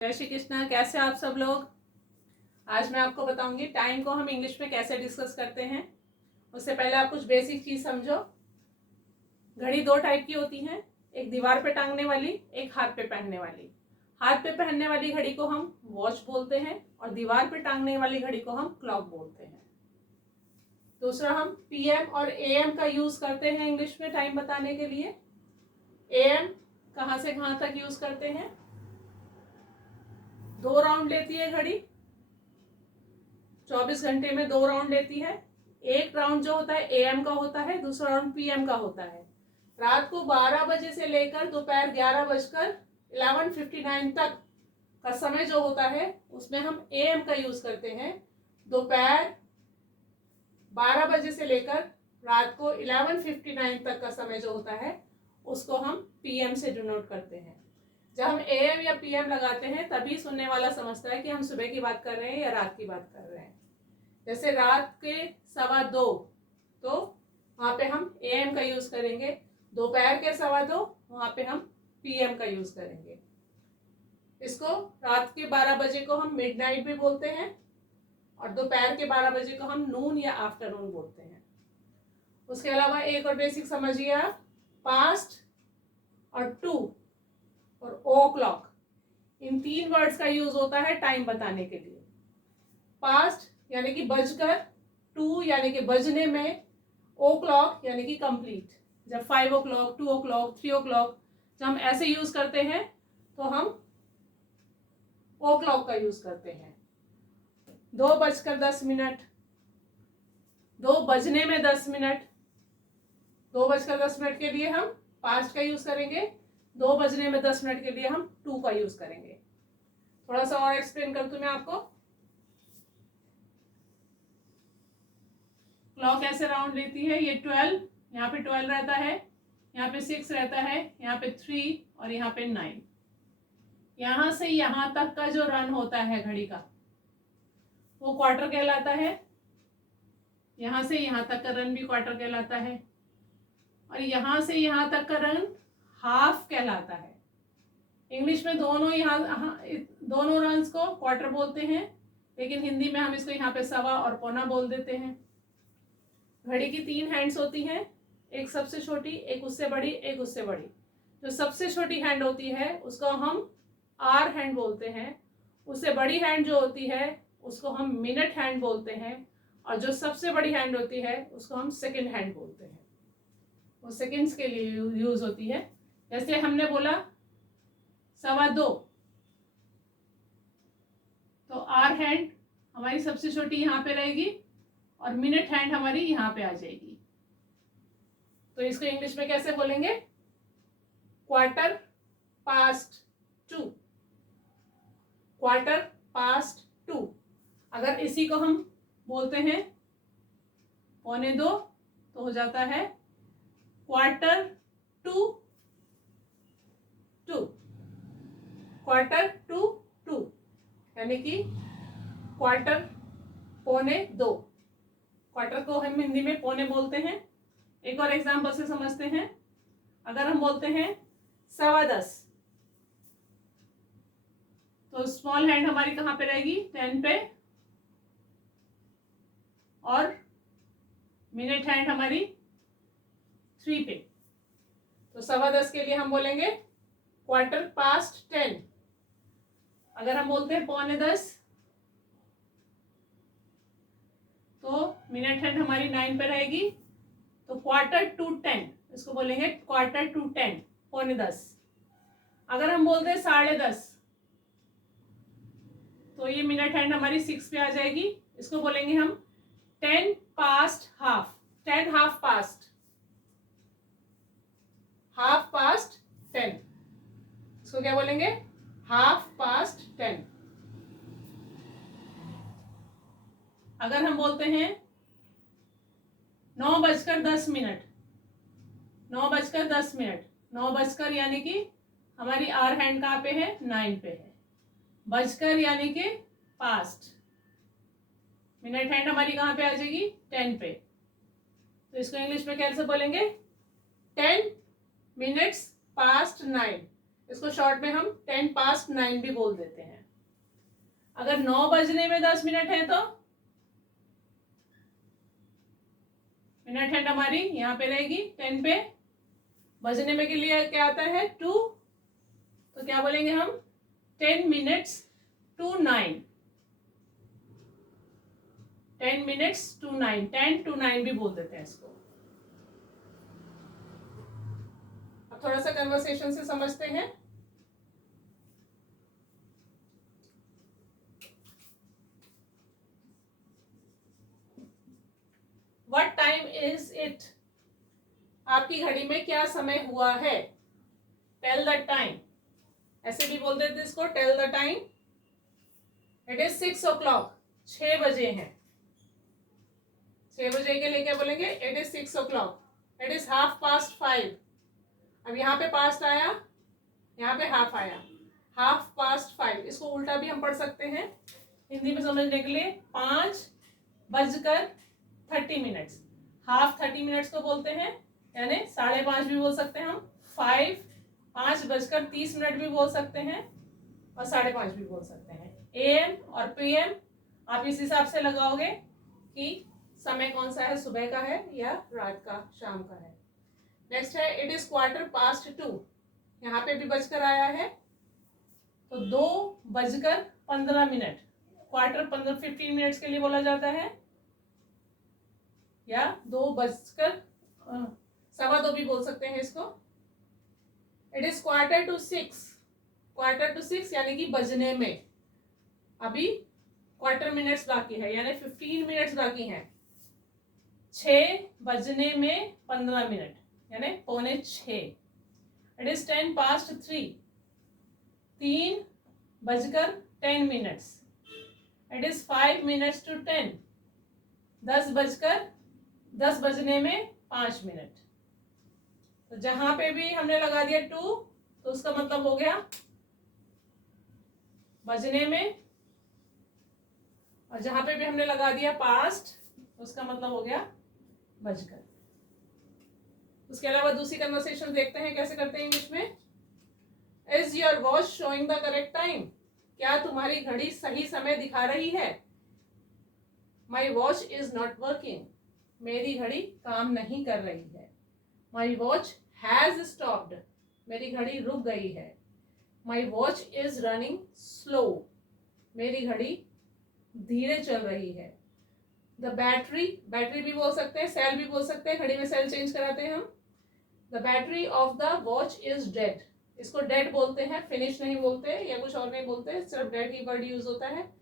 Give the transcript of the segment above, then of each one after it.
जय श्री कृष्णा। कैसे आप सब लोग। आज मैं आपको बताऊंगी टाइम को हम इंग्लिश में कैसे डिस्कस करते हैं। उससे पहले आप कुछ बेसिक चीज समझो। घड़ी दो टाइप की होती हैं, एक दीवार पे टांगने वाली, एक हाथ पे पहनने वाली। हाथ पे पहनने वाली घड़ी को हम वॉच बोलते हैं और दीवार पे टांगने वाली घड़ी को हम क्लॉक बोलते हैं। दूसरा, हम पीएम और एएम का यूज करते हैं इंग्लिश में टाइम बताने के लिए। एएम कहाँ से कहाँ तक यूज करते हैं। 2 राउंड लेती है घड़ी, 24 घंटे में 2 राउंड लेती है। एक राउंड जो होता है एएम का होता है, दूसरा राउंड पीएम का होता है। रात को 12 बजे से लेकर दोपहर 11:59 तक का समय जो होता है उसमें हम एएम का यूज करते हैं। दोपहर 12 बजे से लेकर रात को 11:59 तक का समय जो होता है उसको हम पीएम से डिनोट करते हैं। जब हम एएम या पीएम लगाते हैं तभी सुनने वाला समझता है कि हम सुबह की बात कर रहे हैं या रात की बात कर रहे हैं। जैसे रात के 2:15 तो वहां पे हम एएम का यूज करेंगे। दोपहर के 2:15 वहां पे हम पीएम का यूज करेंगे। इसको रात के 12 बजे को हम मिडनाइट भी बोलते हैं और दोपहर के 12 बजे को हम नून या आफ्टरनून बोलते हैं। उसके अलावा एक और बेसिक समझिए आप, पास्ट और टू और ओ क्लॉक, इन 3 वर्ड्स का यूज होता है टाइम बताने के लिए। पास्ट यानी कि बजकर, टू यानी कि बजने में, ओ क्लॉक यानी कि कंप्लीट। जब 5 o'clock, 2 o'clock, 3 o'clock जब हम ऐसे यूज करते हैं तो हम ओ क्लॉक का यूज करते हैं। 2:10, 2 बजने में 10 मिनट, 2:10 के लिए हम पास्ट का यूज करेंगे। 2 बजने में 10 मिनट के लिए हम टू का यूज करेंगे। थोड़ा सा और एक्सप्लेन कर दूं मैं आपको। क्लॉक ऐसे राउंड लेती है, ये 12, यहाँ पे 12 रहता है, यहाँ पे 6 रहता है, यहाँ पे 3 और यहाँ पे 9। यहाँ से यहाँ तक का जो रन होता है घड़ी का वो क्वार्टर कहलाता है। यहाँ से यहाँ तक का रन भी क्वार्टर कहलाता है और यहाँ से यहाँ तक का रन हाफ कहलाता है। इंग्लिश में दोनों रन्स को क्वार्टर बोलते हैं, लेकिन हिंदी में हम इसको यहाँ पे सवा और पौना बोल देते हैं। घड़ी की 3 हैंड्स होती हैं, एक सबसे छोटी, एक उससे बड़ी, एक उससे बड़ी। जो सबसे छोटी हैंड होती है उसको हम आर हैंड बोलते हैं। उससे बड़ी हैंड जो होती है उसको हम मिनट हैंड बोलते हैं और जो सबसे बड़ी हैंड होती है उसको हम सेकंड हैंड बोलते हैं। वो सेकंड्स के लिए यूज होती है। जैसे हमने बोला 2:15 तो आर हैंड हमारी सबसे छोटी यहाँ पे रहेगी और मिनट हैंड हमारी यहाँ पे आ जाएगी। तो इसको इंग्लिश में कैसे बोलेंगे? 2:15, 2:15। अगर इसी को हम बोलते हैं 2:45 तो हो जाता है 2:45, 2:45 यानी कि क्वार्टर, 2:45। क्वार्टर को हम हिंदी में पौने बोलते हैं। एक और एग्जांपल से समझते हैं। अगर हम बोलते हैं 10:15 तो स्मॉल हैंड हमारी कहाँ पे रहेगी? 10 पे और मिनट हैंड हमारी 3 पे। तो 10:15 के लिए हम बोलेंगे 10:15। अगर हम बोलते हैं 9:45 तो मिनट हैंड हमारी 9 पे रहेगी, तो 10:45 इसको बोलेंगे 10:45, 9:45। अगर हम बोलते हैं 10:30 तो ये मिनट हैंड हमारी 6 पे आ जाएगी, इसको बोलेंगे हम 10 past half, 10 half past, half past 10। इसको क्या बोलेंगे? Half past 10। अगर हम बोलते हैं 9:10, 9:10, 9 यानी कि हमारी आर हैंड कहाँ पे है? 9 पे है। बजकर यानी कि पास्ट, मिनट हैंड हमारी कहाँ पे आ जाएगी? 10 पे। तो इसको इंग्लिश में कैसे बोलेंगे? 10 minutes past 9, इसको शॉर्ट में हम 9:10 भी बोल देते हैं। अगर 9 बजने में 10 मिनट है तो मिनट हैंड हमारी यहाँ पे रहेगी 10 पे। बजने में के लिए क्या आता है 2, तो क्या बोलेंगे हम 10 minutes to 9, 10 minutes to 9, 10 to 9 भी बोल देते हैं इसको। अब थोड़ा सा कन्वर्सेशन से समझते हैं। What time is it? आपकी घड़ी में क्या समय हुआ है? Tell the time. ऐसे भी बोल देते इसको, tell the time. It is 6 o'clock, 6 बजे हैं। 6 बजे के लिए क्या बोलेंगे? It is 6 o'clock, it is 5:30। अब यहाँ पे पास्ट आया, यहाँ पे हाफ आया, 5:30। इसको उल्टा भी हम पढ़ सकते हैं हिंदी में समझने के लिए। 5:30। हाफ 30 मिनट्स को बोलते हैं, यानी 5:30 भी बोल सकते हैं हम। 5:30 भी बोल सकते हैं और 5:30 भी बोल सकते हैं। AM और PM आप इस हिसाब से लगाओगे कि समय कौन सा है, सुबह का है या रात का, शाम का है। नेक्स्ट है इट इज 2:15। यहाँ पे भी बजकर आया है, तो 2:15। 15 मिनट्स के लिए बोला जाता है, या 2:15 भी बोल सकते हैं इसको। इट इज 6:15 यानी कि बजने में अभी क्वार्टर मिनट्स बाकी है, यानी 15 मिनट्स बाकी हैं। 6 बजने में 15 मिनट, यानी 5:45। It is 3:10। 3:10। It is 5 minutes to 10। 10 बजने में 5 मिनट। तो जहां पे भी हमने लगा दिया 2, तो उसका मतलब हो गया बजने में, और जहां पे भी हमने लगा दिया पास्ट, उसका मतलब हो गया बजकर। उसके अलावा दूसरी कन्वर्सेशन देखते हैं कैसे करते हैं इंग्लिश में। Is your watch showing the correct time? क्या तुम्हारी घड़ी सही समय दिखा रही है? My watch is not working. मेरी घड़ी काम नहीं कर रही है। My watch has stopped. मेरी घड़ी रुक गई है। My watch is running slow. मेरी घड़ी धीरे चल रही है। द बैटरी भी बोल सकते हैं, सेल भी बोल सकते हैं, घड़ी में सेल चेंज कराते हैं हम। The battery of the watch is dead. इसको डेड बोलते हैं, फिनिश नहीं बोलते या कुछ और नहीं बोलते, सिर्फ डेड ही वर्ड यूज होता है।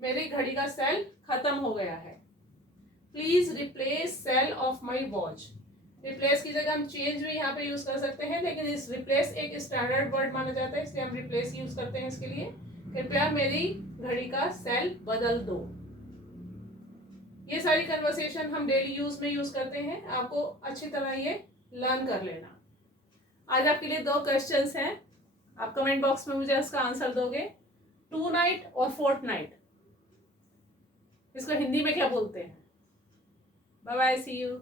मेरी घड़ी का सेल खत्म हो गया है। Please replace cell of my watch. Replace की जगह हम चेंज भी यहाँ पे यूज कर सकते हैं, लेकिन इस रिप्लेस एक स्टैंडर्ड वर्ड माना जाता है, इसलिए हम रिप्लेस यूज करते हैं इसके लिए। कृपया मेरी घड़ी का सेल बदल दो। ये सारी कन्वर्सेशन हम डेली यूज में यूज करते हैं, आपको अच्छी तरह ये लर्न कर लेना। आज आपके लिए 2 क्वेश्चंस हैं, आप कमेंट बॉक्स में मुझे इसका आंसर दोगे। 2 नाइट और 4th नाइट, इसको हिंदी में क्या बोलते हैं? Bye bye, see you.